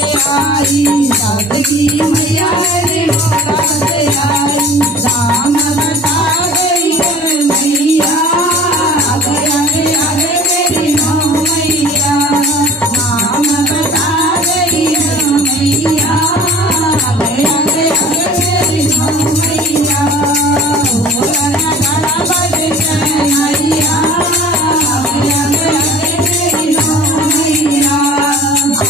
आई सादगी मैया रे मोरा से आई राम बता गई है मैया आगे आगे आगे मेरी नौ मैया राम बता गई है मैया आगे आगे आगे मेरी नौ मैया गाना गाना बजे मैया आगे आगे आगे मेरी नौ मैया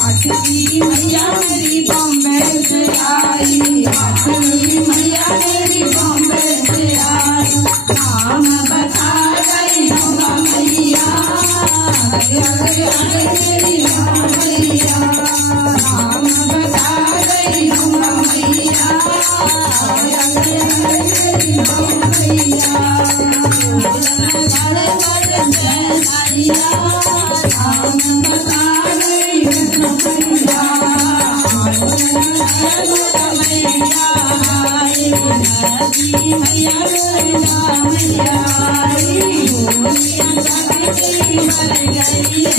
आठवीं मैया मेरी बॉम्बे से आई आठवीं मैया मेरी बॉम्बे से आई नाम बता गई होगा मैया आगे आगे आगे मेरी नौ मैया नाम बता गई होगा मैया आगे आगे आगे मेरी नौ मैया गाने गाने मैया नाम बता गई मैया मैया मैया मैया